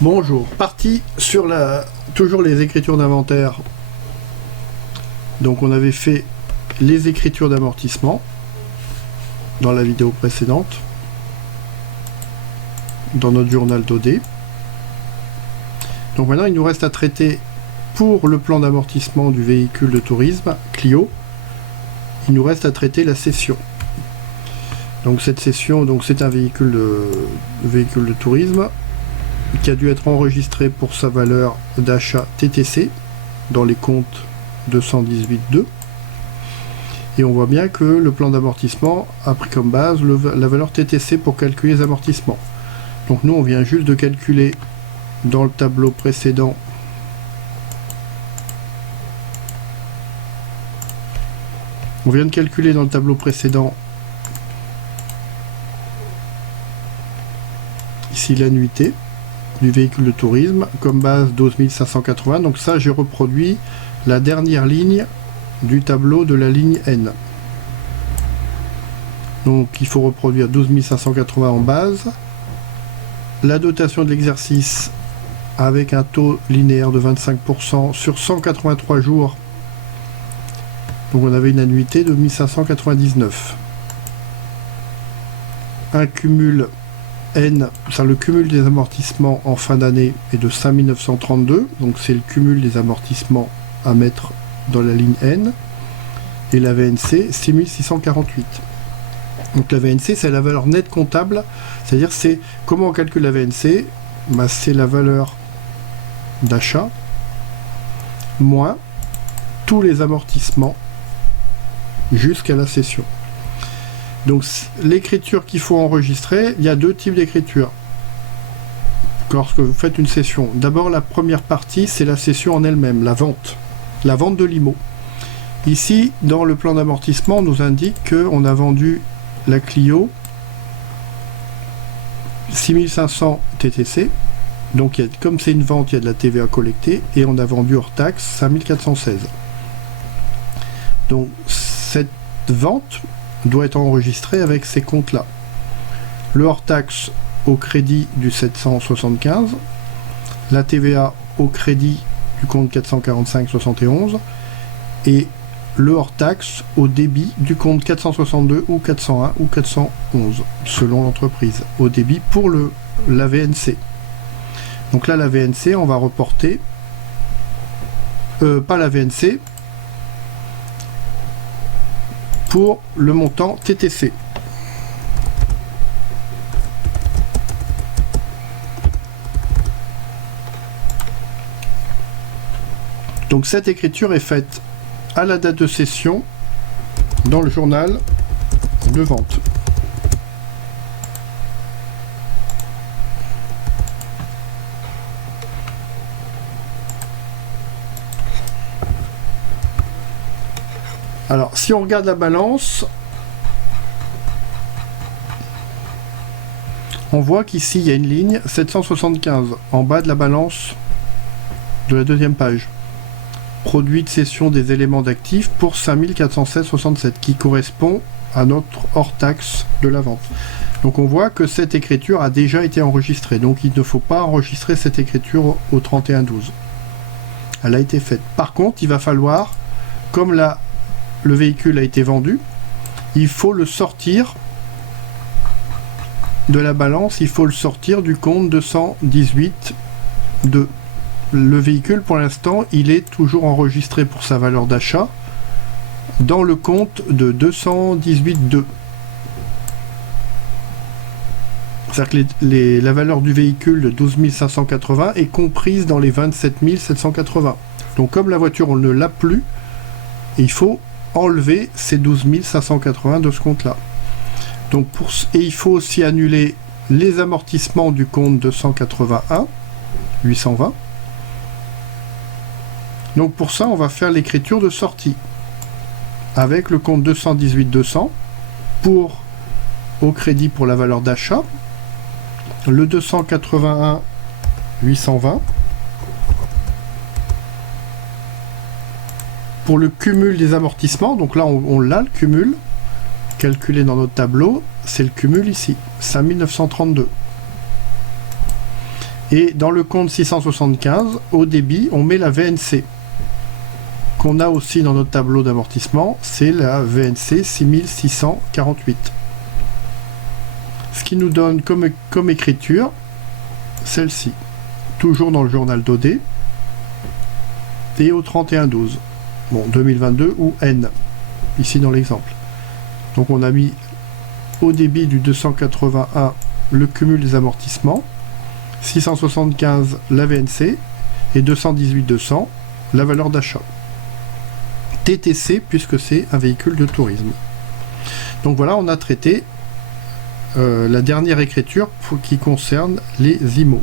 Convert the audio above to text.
Bonjour, parti sur toujours les écritures d'inventaire. Donc on avait fait les écritures d'amortissement dans la vidéo précédente, dans notre journal d'OD. Donc maintenant il nous reste à traiter pour le plan d'amortissement du véhicule de tourisme Clio, il nous reste à traiter la cession. Donc cette cession, c'est un véhicule de tourisme qui a dû être enregistré pour sa valeur d'achat TTC dans les comptes 218.2. Et on voit bien que le plan d'amortissement a pris comme base la valeur TTC pour calculer les amortissements. Donc nous on vient juste de calculer dans le tableau précédent ici l'annuité du véhicule de tourisme comme base 12 580. Donc ça, j'ai reproduit la dernière ligne du tableau de la ligne N. Donc il faut reproduire 12 580 en base. La dotation de l'exercice avec un taux linéaire de 25% sur 183 jours. Donc on avait une annuité de 1599. Un cumul N, le cumul des amortissements en fin d'année est de 5932, donc c'est le cumul des amortissements à mettre dans la ligne N, et la VNC 6648. Donc la VNC c'est la valeur nette comptable, c'est-à-dire c'est comment on calcule la VNC, c'est la valeur d'achat moins tous les amortissements jusqu'à la cession. Donc l'écriture qu'il faut enregistrer, il y a deux types d'écriture lorsque vous faites une cession. D'abord la première partie, c'est la cession en elle-même, la vente de l'IMO. Ici, dans le plan d'amortissement, on nous indique qu'on a vendu la Clio 6500 TTC. Donc comme c'est une vente, il y a de la TVA collectée, et on a vendu hors taxe 5416. Donc cette vente doit être enregistré avec ces comptes-là. Le hors-taxe au crédit du 775, la TVA au crédit du compte 445,71 et le hors-taxe au débit du compte 462 ou 401 ou 411, selon l'entreprise, au débit pour la VNC. Donc là, la VNC, on va reporter, pas la VNC, pour le montant TTC. Donc cette écriture est faite à la date de cession dans le journal de vente. Alors, si on regarde la balance, on voit qu'ici, il y a une ligne 775 en bas de la balance de la deuxième page. Produit de cession des éléments d'actifs pour 5416,67 qui correspond à notre hors-taxe de la vente. Donc on voit que cette écriture a déjà été enregistrée. Donc il ne faut pas enregistrer cette écriture au 31/12. Elle a été faite. Par contre, il va falloir, comme le véhicule a été vendu, il faut le sortir de la balance, il faut le sortir du compte 218.2. Le véhicule, pour l'instant, il est toujours enregistré pour sa valeur d'achat dans le compte de 218.2. C'est-à-dire que la valeur du véhicule de 12 580 est comprise dans les 27 780. Donc comme la voiture, on ne l'a plus, il faut enlever ces 12 580 de ce compte-là. Donc et il faut aussi annuler les amortissements du compte 281,820. Donc pour ça, on va faire l'écriture de sortie avec le compte 218,200 au crédit pour la valeur d'achat, le 281,820 pour le cumul des amortissements. Donc là on l'a, le cumul calculé dans notre tableau, c'est le cumul ici, 5932. Et dans le compte 675, au débit, on met la VNC, qu'on a aussi dans notre tableau d'amortissement, c'est la VNC 6648. Ce qui nous donne comme écriture, celle-ci, toujours dans le journal d'OD, et au 31-12. Bon, 2022 ou N, ici dans l'exemple. Donc on a mis au débit du 281 le cumul des amortissements, 675 la VNC et 218-200 la valeur d'achat. TTC puisque c'est un véhicule de tourisme. Donc voilà, on a traité la dernière écriture qui concerne les IMO.